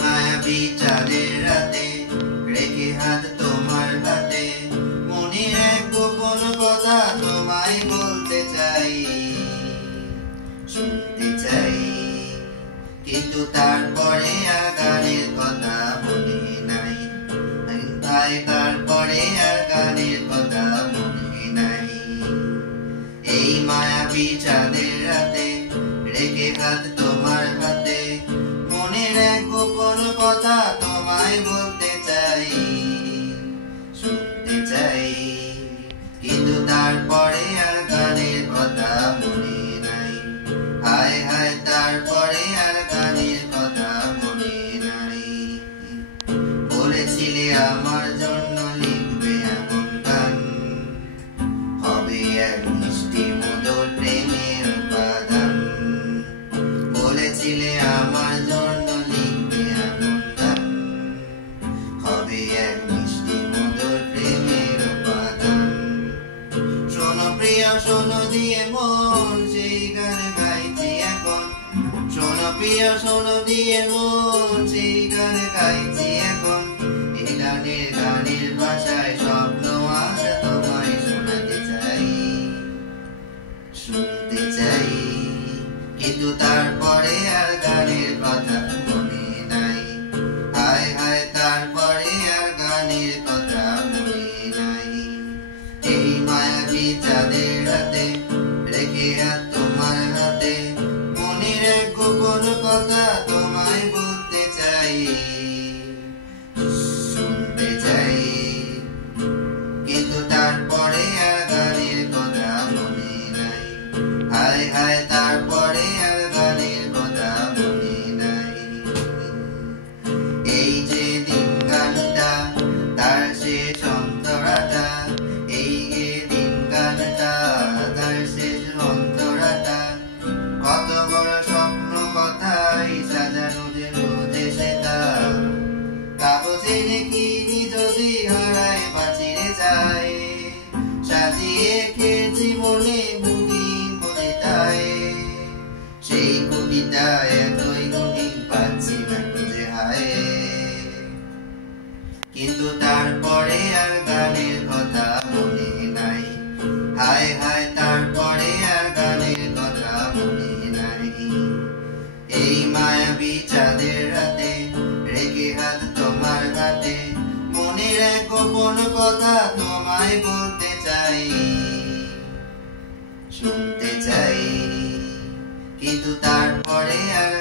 মায়াবী চাঁদের রাতে রেখে হাত তোমার হাতে মনের এক গোপন কথা তোমায় বলতে চাই, শুনতে চাই, কিন্তু তারপরে আর গানের কথা মনে নাই। ভাই তারপরে আর গানের কথা মনে নাই। এই মায়াবী চাঁদের রাতে রেখে হাত তোমার হাতে মনের এক গোপন কথা তোমায় বলতে চাই, শুনতে চাই, কিন্তু তারপরে আর গানের কথা মনে নাই। হায় হায় তারপরে আর গানের কথা মনে নাই। বলেছিলে আমার জন্য লিখবে এমন গান, হবে এক মিষ্টি মধুর প্রেমের উপাদান। বলেছিলে আমার জন্য লিখবে এমন গান, হবে এক মিষ্টি মধুর প্রেমের উপাদান। শোনো প্রিয় শোনো দিয়ে মন সেই গান গাইছি এখন। শোনো প্রিয় শোনো দিয়ে মন সেই গান গাইছি এখন। এই গানের ভাষায় স্বপ্ন আশা তোমায় শোনাতে চাই, শুনতে চাই, কিন্তু তারপরে আর গানের কথা মনে নাই। হায় হায় তারপরে আর গানের কথা মনে নাই। এই মায়াবী চাঁদের রাতে রেখে হাত তোমার হাতে মনের এক গোপন কথা তোমায় বলতে চাই, শুনতে চাই, কিন্তু তারপরে আর গানের কথা মনে নাই। হায় হায় তারপরে আর গানের কথা মনে নাই। এই যে দিন গানটা তার শেষ অন্তরাটা, এই যে দিন গানটা তার শেষ অন্তরাটা। কত বড় স্বপ্ন কথাই সাজানো যে রোজে সেটা, কাগজে নাকি যদি হারায় বাঁচিয়ে যায়। সাজিয়ে খেয়েছি মনে গুণিন কবিতায়, সেই কবিতা এতই গুণিন পাচ্ছি না খুঁজে হায়। কিন্তু তারপরে আর গানের কথা মনে নাই। হায় হায় তারপরে আর গানের কথা মনে নাই। এই মায়াবী চাঁদের রাতে রেখে হাত তোমার হাতে মনের এক গোপন কথা তোমায় বলতে চাই, শুনতে চাই, কিন্তু তারপরে আর